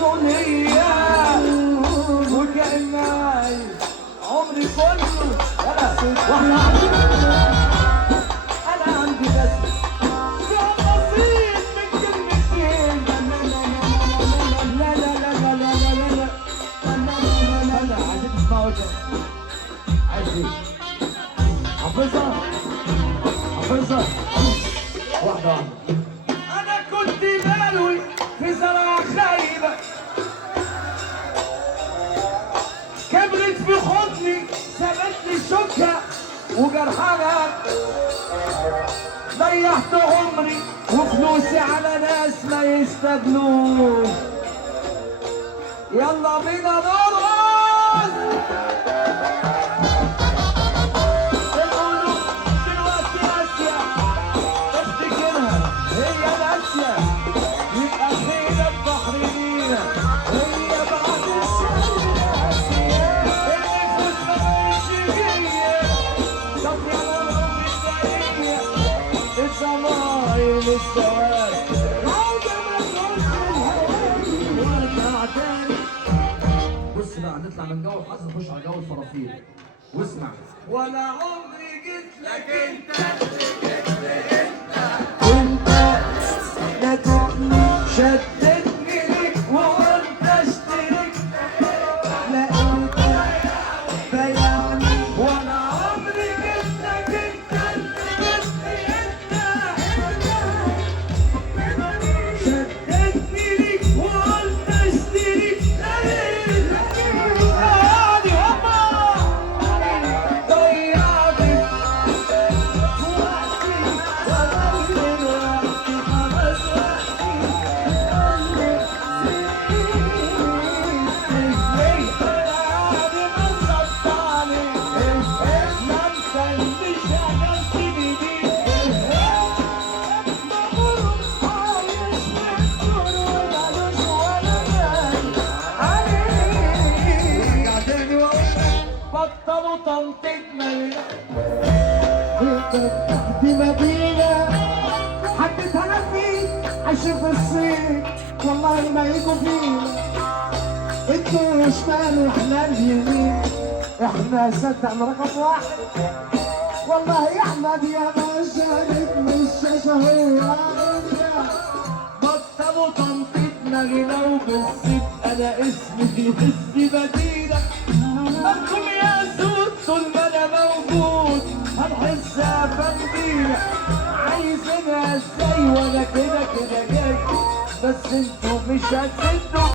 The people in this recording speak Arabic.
الأغنية وكأن عمري كله أنا عندي بس فيها بسيط من كلمتين لا لا لا لا لا لا لا لا لا عايزين تسمعوا ده عايزين حافظها حافظها واحدة واحدة. أنا كنت بلوي في زرعة خايبة كبرت في حضني سابت لي شوكها وجرحها ضيعت عمري وفلوسي على ناس ما يستاهلوش. يلا بينا نرقص القلوب دلوقتي قاسية افتكرها هي ناسية يبقى فين البحر لينا هي بعد الشر قاسية النفوس مبقتش جاية طب يا مرة متضايقة الضماير السواد عودة ما تروحش الهواية وارجع تاني. بص بقى نطلع من جو الحظ نخش على جو الفرافير واسمع. ولا عمري جيت لك انت نادتني شدتني ليك وقلت اشترك لقيتك بيعني ولا عمري جيت لك انت شدتني ليك وقلت اشترك هادي هوبا ضيعتك وقتي وضل وقتي خلاص وقتي هادي مصدعني ما مكنتش عجبتي بيديك مغرور عايش مكسور ومالوش ولا بالي عليك ارجع تاني واقولك بطلوا تنطيط ميلة تحت مدينة حبيتها انا فيك عايشين في الصين والله ما يجوا فينا انتوا شمال واحنا اليمين احنا صدقنا رقم واحد والله يا احمد يا بشرك من الشاشة هو بطلوا تنطيط نغنى وبالصيت انا اسمي مدينة انتم يا سود طول ما انا موجود هنحسها فندينا عايزينها ازاي وانا كده كده جاي بس انتوا مش هتسدوا